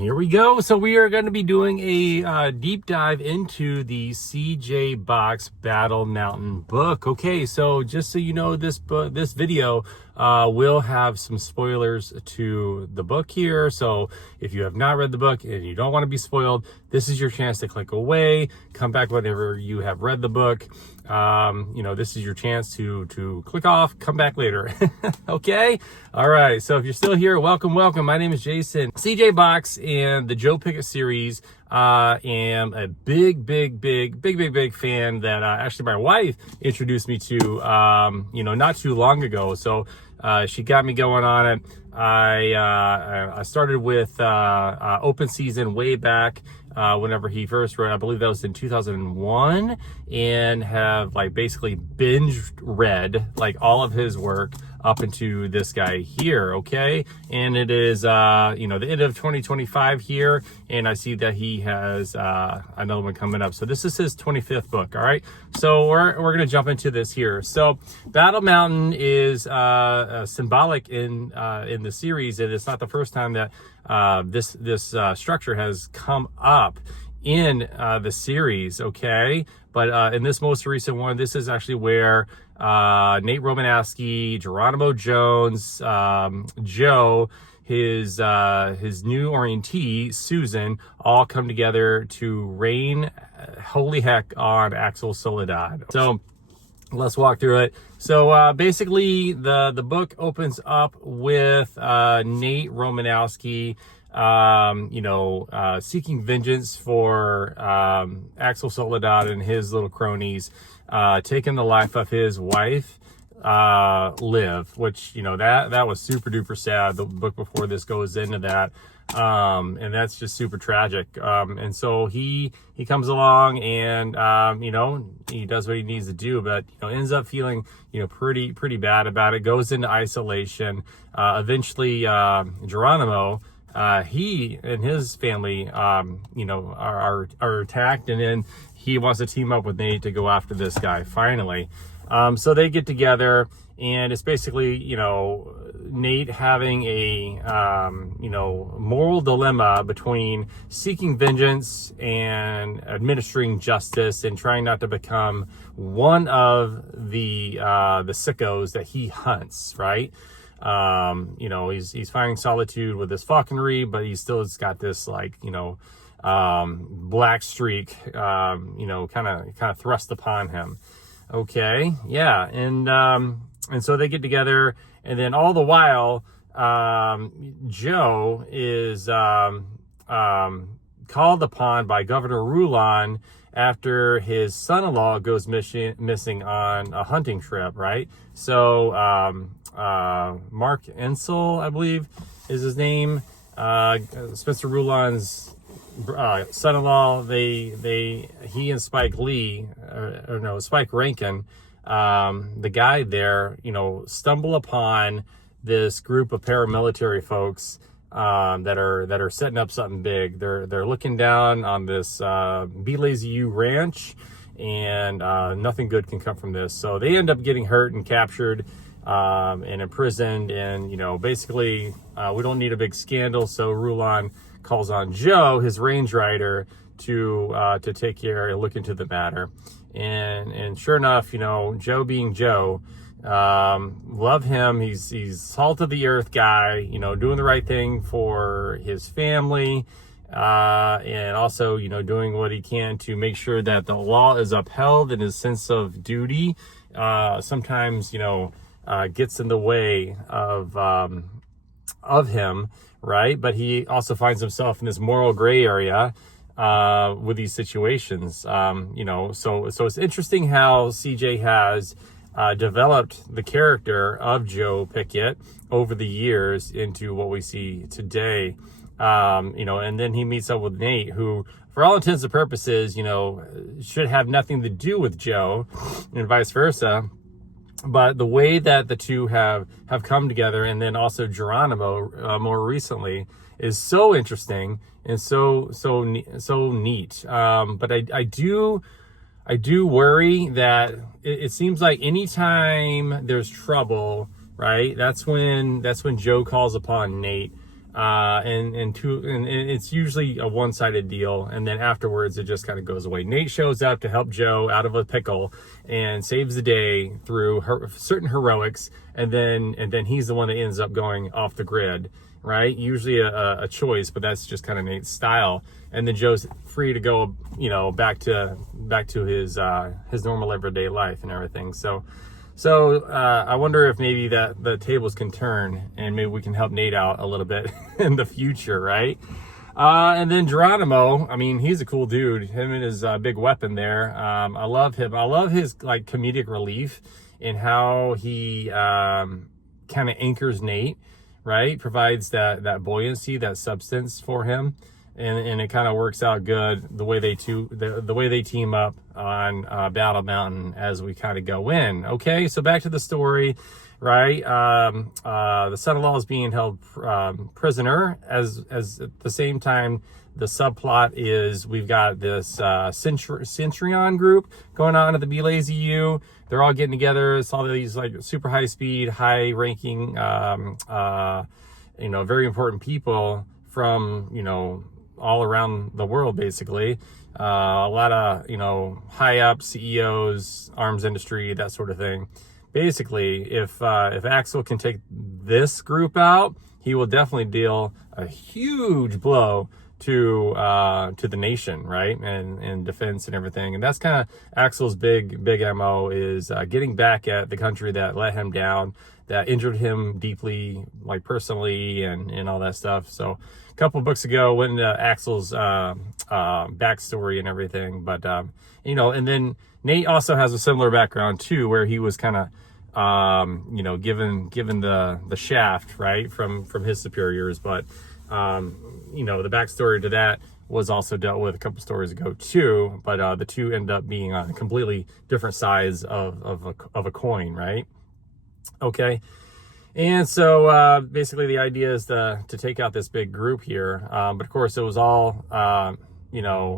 Here we go. So we are going to be doing a deep dive into the CJ Box Battle Mountain book. Okay, so just so you know, this video will have some spoilers to the book here. So if you have not read the book and you don't want to be spoiled, this is your chance to click away, come back whenever you have read the book. This is your chance to click off, come back later. Okay. All right. So if you're still here, welcome. My name is Jason. CJ Box and the Joe Pickett series. Am a big fan that actually my wife introduced me to, not too long ago. So she got me going on it. I started with open season way back whenever he first wrote. I believe that was in 2001, and have basically binge read all of his work up into this guy here. Okay, and it is the end of 2025 here, and I see that he has another one coming up. So this is his 25th book. All right, so we're gonna jump into this here. So Battle Mountain is symbolic in the series, and it's not the first time that this structure has come up in the series. Okay, but in this most recent one, this is actually where Nate Romanowski, Geronimo Jones, Joe, his new orientee Susan, all come together to rain holy heck on Axel Soledad. So let's walk through it. So basically the book opens up with Nate Romanowski seeking vengeance for Axel Soledad and his little cronies, taking the life of his wife, Liv, which, that was super duper sad. The book before this goes into that. And that's just super tragic. And so he comes along and, he does what he needs to do, but, ends up feeling, pretty bad about it, goes into isolation. Eventually, Geronimo, he and his family, are attacked, and then he wants to team up with Nate to go after this guy finally. So they get together, and it's basically, Nate having a, moral dilemma between seeking vengeance and administering justice, and trying not to become one of the sickos that he hunts, right? He's finding solitude with his falconry, but he still has got this black streak, kind of thrust upon him. Okay. Yeah. And so they get together, and then all the while, Joe is, called upon by Governor Rulon after his son-in-law goes missing on a hunting trip, right? So, Mark Ensel, I believe is his name, Spencer Rulon's son-in-law, he and Spike Lee, Spike Rankin, the guy there, stumble upon this group of paramilitary folks that are setting up something big. They're looking down on this Be Lazy U ranch, and nothing good can come from this. So they end up getting hurt and captured and imprisoned, and basically we don't need a big scandal, so Rulon calls on Joe, his range rider, to take care and look into the matter. And sure enough, Joe being Joe, love him. He's salt of the earth guy, doing the right thing for his family, and also, doing what he can to make sure that the law is upheld, and his sense of duty, sometimes, gets in the way of him, right? But he also finds himself in this moral gray area, with these situations. So it's interesting how CJ has developed the character of Joe Pickett over the years into what we see today. And then he meets up with Nate, who, for all intents and purposes, should have nothing to do with Joe, and vice versa. But the way that the two have come together, and then also Geronimo more recently, is so interesting and so neat. But I do worry that it seems like anytime there's trouble, right? That's when Joe calls upon Nate. and it's usually a one-sided deal, and then afterwards it just kind of goes away. Nate shows up to help Joe out of a pickle and saves the day through certain heroics, and then he's the one that ends up going off the grid, right? Usually a choice, but that's just kind of Nate's style. And then Joe's free to go, back to his normal everyday life and everything. So I wonder if maybe that the tables can turn and maybe we can help Nate out a little bit in the future, right? And then Geronimo, I mean, he's a cool dude. Him and his big weapon there. I love him. I love his like comedic relief in how he kind of anchors Nate, right? Provides that buoyancy, that substance for him. And it kind of works out good the way they team up on Battle Mountain as we kind of go in. Okay, so back to the story, right? The son-in-law is being held prisoner as at the same time. The subplot is we've got this Centurion group going on at the Be Lazy U. They're all getting together. It's all these like super high speed, high ranking, very important people from, all around the world, basically. A lot of, high up CEOs, arms industry, that sort of thing. Basically, if Axel can take this group out, he will definitely deal a huge blow to the nation, right? And defense and everything. And that's kind of Axel's big MO is getting back at the country that let him down, that injured him deeply, like personally and all that stuff. So a couple books ago went into Axel's backstory and everything. But, and then Nate also has a similar background too, where he was kind of, given the shaft, right, from his superiors. But, the backstory to that was also dealt with a couple stories ago too, but the two end up being on completely different sides of a coin, right? Okay, and so basically the idea is to take out this big group here, but of course it was all the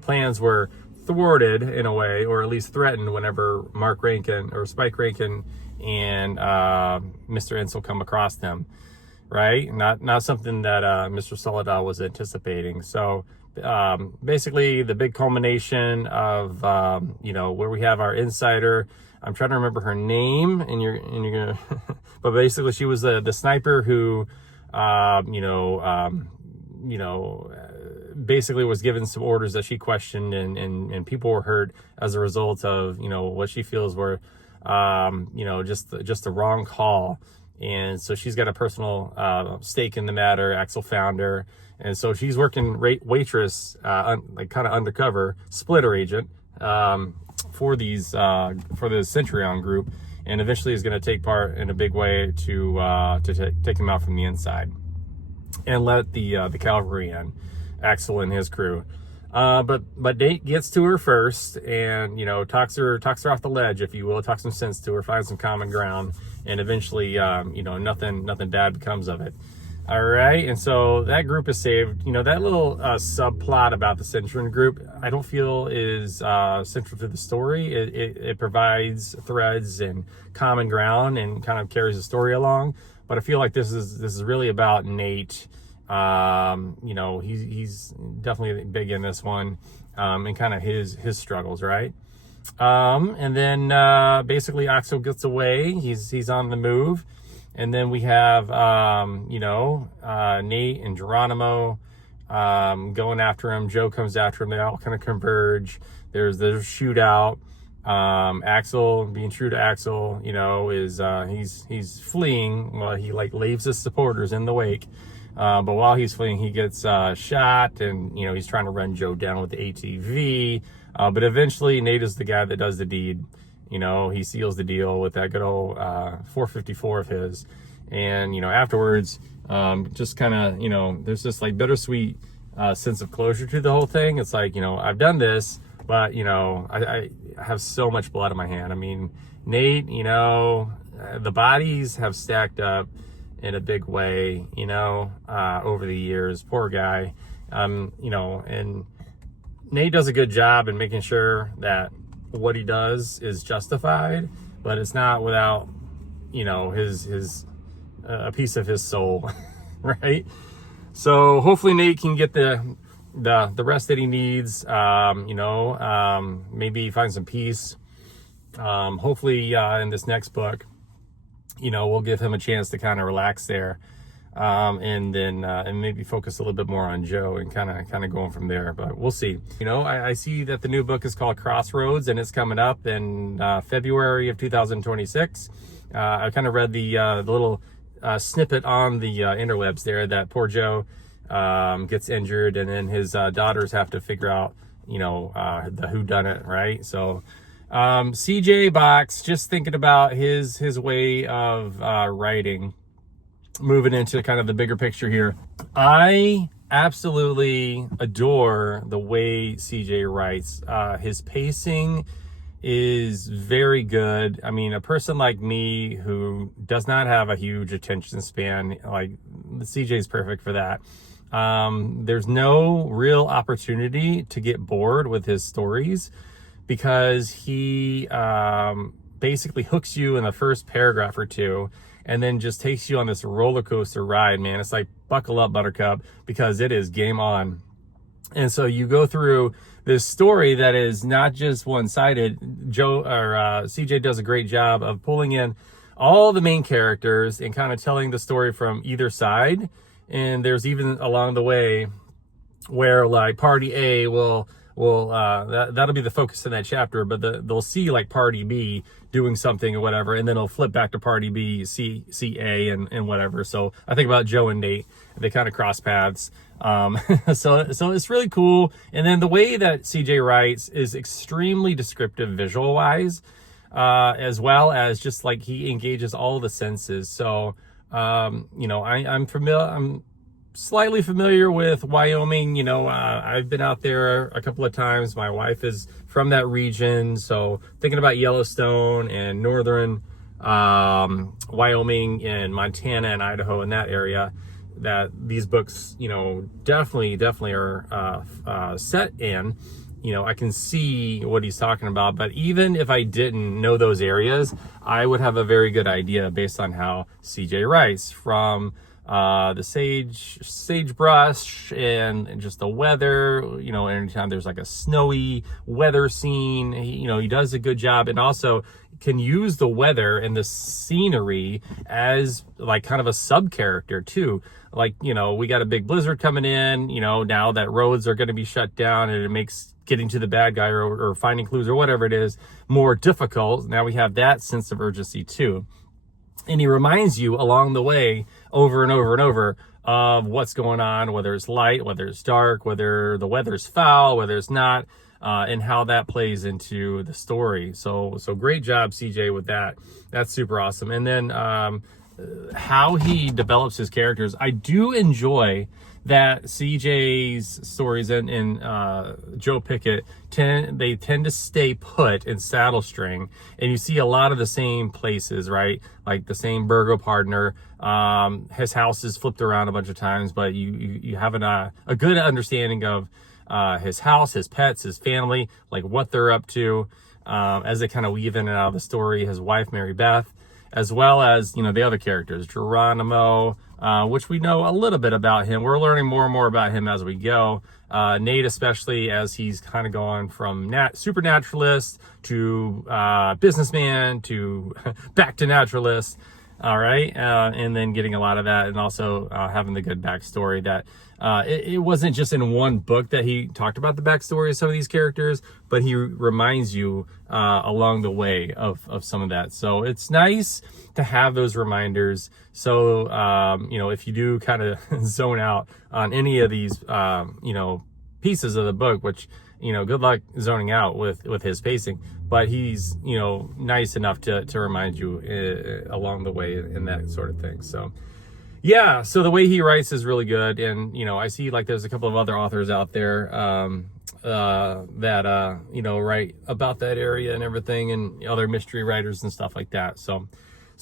plans were thwarted in a way, or at least threatened, whenever Mark Rankin or Spike Rankin and Mr. Insel come across them. Right? Not something that Mr. Soledad was anticipating. So basically the big culmination of where we have our insider. I'm trying to remember her name, and you're gonna but basically she was the sniper who basically was given some orders that she questioned, and people were hurt as a result of what she feels were just the wrong call. And so she's got a personal stake in the matter. Axel found her, and so she's working waitress, like kind of undercover splitter agent for the Centurion group, and eventually is going to take part in a big way to take him out from the inside and let the cavalry in, Axel and his crew. But Nate gets to her first, and talks her off the ledge, if you will, talks some sense to her, finds some common ground, and eventually nothing bad becomes of it. All right, and so that group is saved. That little subplot about the Centurion group, I don't feel is central to the story. It provides threads and common ground and kind of carries the story along. But I feel like this is really about Nate. He's definitely big in this one, and kind of his struggles, right? And then basically Axel gets away. He's on the move, and then we have Nate and Geronimo going after him. Joe comes after him. They all kind of converge. There's a shootout. Axel, being true to Axel, is he's fleeing. Well, he leaves his supporters in the wake. But while he's fleeing, he gets shot, and he's trying to run Joe down with the ATV. But eventually, Nate is the guy that does the deed. He seals the deal with that good old 454 of his. And afterwards, just kind of there's this bittersweet sense of closure to the whole thing. It's like I've done this, but I have so much blood on my hand. I mean, Nate, the bodies have stacked up in a big way, over the years. Poor guy. And Nate does a good job in making sure that what he does is justified, but it's not without, his a piece of his soul, right? So hopefully Nate can get the rest that he needs, maybe find some peace. Hopefully in this next book, we'll give him a chance to kind of relax there, and then and maybe focus a little bit more on Joe and kind of going from there. But we'll see. I see that the new book is called Crossroads, and it's coming up in February of 2026. I kind of read the little snippet on the interwebs there that poor Joe gets injured, and then his daughters have to figure out the whodunit, right? So CJ Box, just thinking about his way of writing, moving into kind of the bigger picture here. I absolutely adore the way CJ writes. His pacing is very good. I mean, a person like me who does not have a huge attention span, like CJ is perfect for that. There's no real opportunity to get bored with his stories, because he basically hooks you in the first paragraph or two and then just takes you on this roller coaster ride, man. It's like, buckle up, Buttercup, because it is game on. And so you go through this story that is not just one-sided. CJ does a great job of pulling in all the main characters and kind of telling the story from either side. And there's even along the way where like party A that'll be the focus in that chapter, but they'll see like party B doing something or whatever, and then it'll flip back to party B, see A and whatever. So I think about Joe and Nate, they kind of cross paths. So it's really cool. And then the way that CJ writes is extremely descriptive visual wise, as well as just like he engages all the senses. So, I'm slightly familiar with Wyoming. I've been out there a couple of times. My wife is from that region, so thinking about Yellowstone and northern Wyoming and Montana and Idaho, in that area, that these books definitely are set in. I can see what he's talking about, but even if I didn't know those areas, I would have a very good idea based on how CJ writes, from the sagebrush and just the weather. Anytime there's like a snowy weather scene, he does a good job, and also can use the weather and the scenery as like kind of a sub character too. Like, we got a big blizzard coming in, now that roads are going to be shut down, and it makes getting to the bad guy or finding clues or whatever it is more difficult. Now we have that sense of urgency too. And he reminds you along the way over and over and over of what's going on, whether it's light, whether it's dark, whether the weather's foul, whether it's not, and how that plays into the story. So great job, CJ, with that. That's super awesome. And then how he develops his characters. I do enjoy that CJ's stories and Joe Pickett tend to stay put in Saddle String, and you see a lot of the same places, right? Like the same burglar partner. His house is flipped around a bunch of times, but you have a good understanding of his house, his pets, his family, like what they're up to, as they kind of weave in and out of the story. His wife, Mary Beth, as well as the other characters, Geronimo, which we know a little bit about him. We're learning more and more about him as we go. Nate, especially, as he's kind of going from supernaturalist to businessman to back to naturalist. All right. And then getting a lot of that, and also having the good backstory that it wasn't just in one book that he talked about the backstory of some of these characters, but he reminds you along the way of some of that. So it's nice to have those reminders. So, if you do kind of zone out on any of these, pieces of the book, which, good luck zoning out with his pacing, but he's, nice enough to remind you along the way in that sort of thing. So, yeah, so the way he writes is really good. And, I see like there's a couple of other authors out there that, write about that area and everything, and other mystery writers and stuff like that. So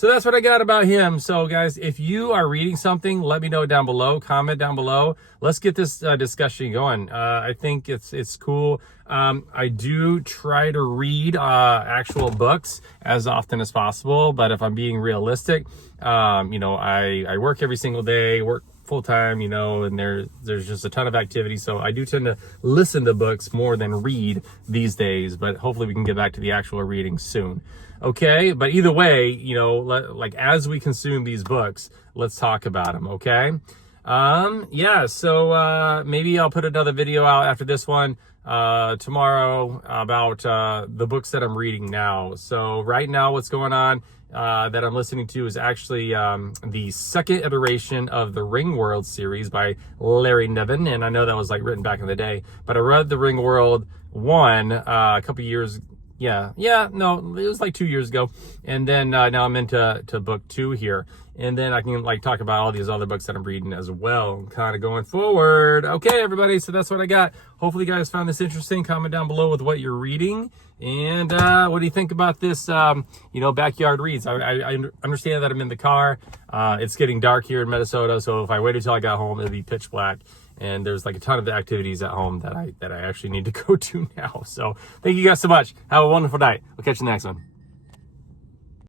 So that's what I got about him. So guys, if you are reading something, let me know down below, comment down below. Let's get this discussion going. I think it's cool. I do try to read actual books as often as possible, but if I'm being realistic, I work every single day, work full time, and there's just a ton of activity. So I do tend to listen to books more than read these days, but hopefully we can get back to the actual reading soon. Okay, but either way, like as we consume these books, let's talk about them. Okay. So maybe I'll put another video out after this one tomorrow about the books that I'm reading now. So right now what's going on that I'm listening to is actually the second iteration of the Ringworld series by Larry Niven. And I know that was like written back in the day, but I read the Ringworld 1 a couple years. No, it was like 2 years ago. And then now I'm into book 2 here. And then I can like talk about all these other books that I'm reading as well, kind of going forward. Okay, everybody. So that's what I got. Hopefully you guys found this interesting. Comment down below with what you're reading. And what do you think about this, backyard reads? I understand that I'm in the car. It's getting dark here in Minnesota. So if I waited till I got home, it'd be pitch black. And there's like a ton of activities at home that I actually need to go to now. So thank you guys so much. Have a wonderful night. We'll catch you in the next one.